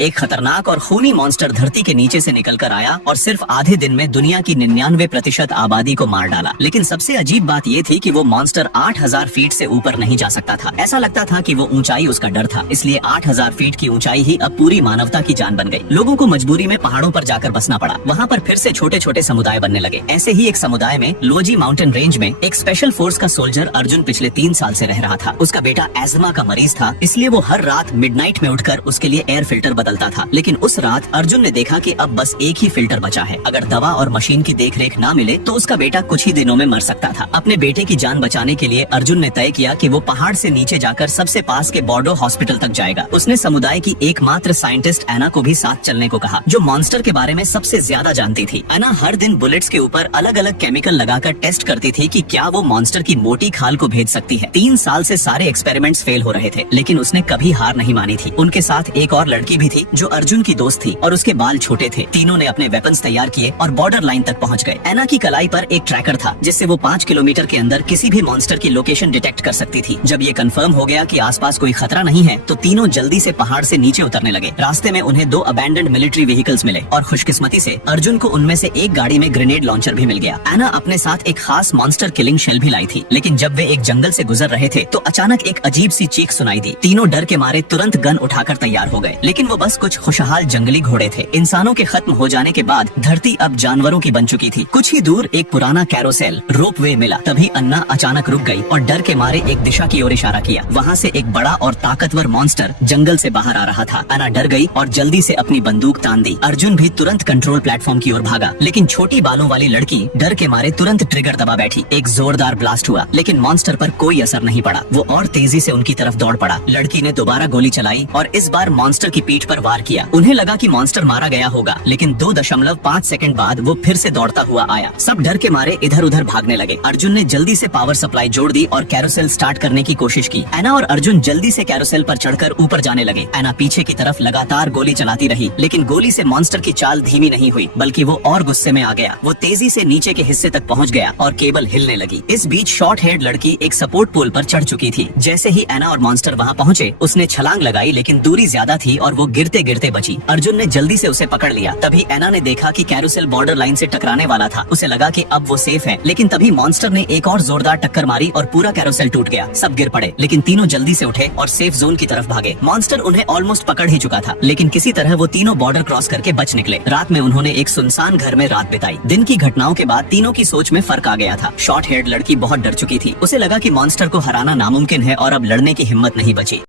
एक खतरनाक और खूनी मॉन्स्टर धरती के नीचे से निकलकर आया और सिर्फ आधे दिन में दुनिया की 99% आबादी को मार डाला। लेकिन सबसे अजीब बात ये थी कि वो मॉन्स्टर 8000 फीट से ऊपर नहीं जा सकता था। ऐसा लगता था कि वो ऊंचाई उसका डर था, इसलिए 8000 फीट की ऊंचाई ही अब पूरी मानवता की जान बन गई। लोगों को मजबूरी में पहाड़ों पर जाकर बसना पड़ा। वहाँ पर फिर से छोटे छोटे समुदाय बनने लगे। ऐसे ही एक समुदाय में लोजी माउंटेन रेंज में एक स्पेशल फोर्स का सोल्जर अर्जुन पिछले 3 साल से रह रहा था। उसका बेटा एस्थमा का मरीज था, इसलिए वो हर रात मिडनाइट में उठकर उसके लिए एयर फिल्टर बदलता था। लेकिन उस रात अर्जुन ने देखा कि अब बस एक ही फिल्टर बचा है। अगर दवा और मशीन की देखरेख ना मिले तो उसका बेटा कुछ ही दिनों में मर सकता था। अपने बेटे की जान बचाने के लिए अर्जुन ने तय किया कि वो पहाड़ से नीचे जाकर सबसे पास के बॉर्डो हॉस्पिटल तक जाएगा। उसने समुदाय की एकमात्र साइंटिस्ट एना को भी साथ चलने को कहा, जो मॉन्स्टर के बारे में सबसे ज्यादा जानती थी। एना हर दिन बुलेट्स के ऊपर अलग अलग केमिकल लगाकर टेस्ट करती थी कि क्या वो मॉन्स्टर की मोटी खाल को भेज सकती है। 3 साल से सारे एक्सपेरिमेंट्स फेल हो रहे थे, लेकिन उसने कभी हार नहीं मानी थी। उनके साथ एक और लड़की भी थी जो अर्जुन की दोस्त थी और उसके बाल छोटे थे। तीनों ने अपने वेपन्स तैयार किए और बॉर्डर लाइन तक पहुंच गए। एना की कलाई पर एक ट्रैकर था, जिससे वो 5 किलोमीटर के अंदर किसी भी मॉन्स्टर की लोकेशन डिटेक्ट कर सकती थी। जब ये कंफर्म हो गया कि आसपास कोई खतरा नहीं है, तो तीनों जल्दी से पहाड़ से नीचे उतरने लगे। रास्ते में उन्हें 2 अबैंडन्ड मिलिट्री व्हीकल्स मिले और खुशकिस्मती से अर्जुन को उनमें से एक गाड़ी में ग्रेनेड लॉन्चर भी मिल गया। एना अपने साथ एक खास मॉन्स्टर किलिंग शेल भी लाई थी। लेकिन जब वे एक जंगल से गुजर रहे थे तो अचानक एक अजीब सी चीख सुनाई दी। तीनों डर के मारे तुरंत गन उठाकर तैयार हो गए, लेकिन वो बस कुछ खुशहाल जंगली घोड़े थे। इंसानों के खत्म हो जाने के बाद धरती अब जानवरों की बन चुकी थी। कुछ ही दूर एक पुराना कैरोसेल रोप वे मिला। तभी अन्ना अचानक रुक गई और डर के मारे एक दिशा की ओर इशारा किया। वहाँ से एक बड़ा और ताकतवर मॉन्स्टर जंगल से बाहर आ रहा था। अन्ना डर गई और जल्दी से अपनी बंदूक तान दी। अर्जुन भी तुरंत कंट्रोल प्लेटफॉर्म की ओर भागा, लेकिन छोटी बालों वाली लड़की डर के मारे तुरंत ट्रिगर दबा बैठी। एक जोरदार ब्लास्ट हुआ, लेकिन मॉन्स्टर पर कोई असर नहीं पड़ा। वो और तेजी से उनकी तरफ दौड़ पड़ा। लड़की ने दोबारा गोली चलाई और इस बार मॉन्स्टर की पीठ पर वार किया। उन्हें लगा कि मॉन्स्टर मारा गया होगा, लेकिन 2.5 सेकंड बाद वो फिर से दौड़ता हुआ आया। सब डर के मारे इधर उधर भागने लगे। अर्जुन ने जल्दी से पावर सप्लाई जोड़ दी और कैरोसेल स्टार्ट करने की कोशिश की। एना और अर्जुन जल्दी से कैरोसेल पर चढ़कर ऊपर जाने लगे। एना पीछे की तरफ लगातार गोली चलाती रही, लेकिन गोली से मॉन्स्टर की चाल धीमी नहीं हुई, बल्कि वो और गुस्से में आ गया। वो तेजी से नीचे के हिस्से तक पहुंच गया और केबल हिलने लगी। इस बीच शॉर्ट हेयर्ड लड़की एक सपोर्ट पोल पर चढ़ चुकी थी। जैसे ही एना और मॉन्स्टर वहाँ पहुँचे, उसने छलांग लगाई, लेकिन दूरी ज्यादा थी और वो गिरते गिरते बची। अर्जुन ने जल्दी से उसे पकड़ लिया। तभी एना ने देखा कि कैरोसेल बॉर्डर लाइन से टकराने वाला था। उसे लगा कि अब वो सेफ है, लेकिन तभी मॉन्स्टर ने एक और जोरदार टक्कर मारी और पूरा कैरोसेल टूट गया। सब गिर पड़े, लेकिन तीनों जल्दी से उठे और सेफ जोन की तरफ भागे। मॉन्स्टर उन्हें ऑलमोस्ट पकड़ ही चुका था, लेकिन किसी तरह वो तीनों बॉर्डर क्रॉस करके बच निकले। रात में उन्होंने एक सुनसान घर में रात बिताई। दिन की घटनाओं के बाद तीनों की सोच में फर्क आ गया था। शॉर्ट हेयर्ड लड़की बहुत डर चुकी थी। उसे लगा कि मॉन्स्टर को हराना नामुमकिन है और अब लड़ने की हिम्मत नहीं बची।